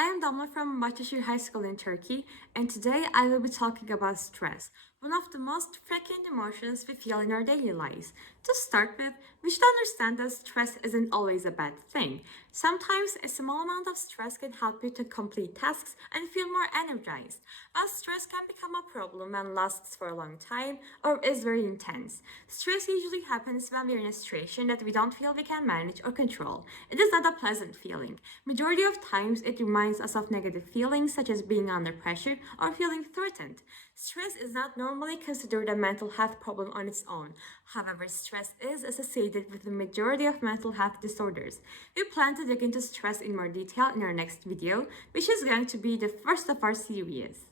I am Damla from Başakşehir High School in Turkey, and today I will be talking about stress, one of the most frequent emotions we feel in our daily lives. To start with, we should understand that stress isn't always a bad thing. Sometimes a small amount of stress can help you to complete tasks and feel more energized, while stress can become a problem when lasts for a long time or is very intense. Stress usually happens when we're in a situation that we don't feel we can manage or control. It is not a pleasant feeling. Majority of times, it reminds us of negative feelings such as being under pressure or feeling threatened. Stress is not normally considered a mental health problem on its own. However, stress is associated with the majority of mental health disorders. We plan to dig into stress in more detail in our next video, which is going to be the first of our series.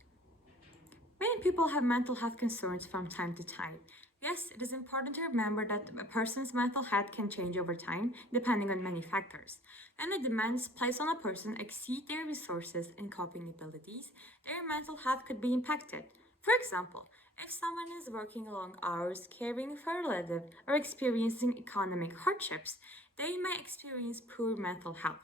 Many people have mental health concerns from time to time. Yes, it is important to remember that a person's mental health can change over time depending on many factors. When the demands placed on a person exceed their resources and coping abilities, their mental health could be impacted. For example, if someone is working long hours, caring for a relative, or experiencing economic hardships, they may experience poor mental health.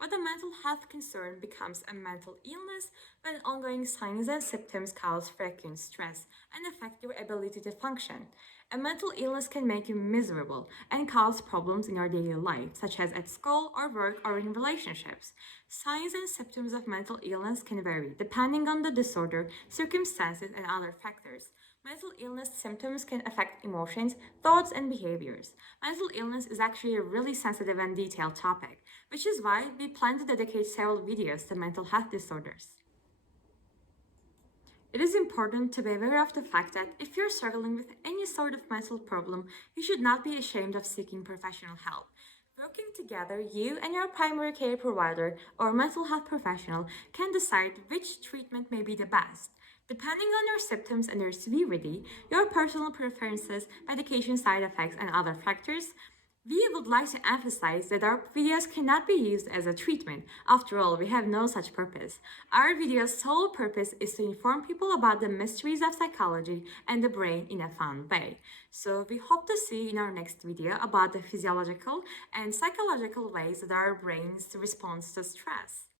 But a mental health concern becomes a mental illness when ongoing signs and symptoms cause frequent stress and affect your ability to function. A mental illness can make you miserable and cause problems in your daily life, such as at school or work or in relationships. Signs and symptoms of mental illness can vary depending on the disorder, circumstances, and other factors. Mental illness symptoms can affect emotions, thoughts, and behaviors. Mental illness is actually a really sensitive and detailed topic, which is why we plan to dedicate several videos to mental health disorders. It is important to be aware of the fact that if you're struggling with any sort of mental problem, you should not be ashamed of seeking professional help. Working together, you and your primary care provider or mental health professional can decide which treatment may be the best. Depending on your symptoms and their severity, your personal preferences, medication side effects, and other factors, we would like to emphasize that our videos cannot be used as a treatment. After all, we have no such purpose. Our video's sole purpose is to inform people about the mysteries of psychology and the brain in a fun way. So we hope to see you in our next video about the physiological and psychological ways that our brains respond to stress.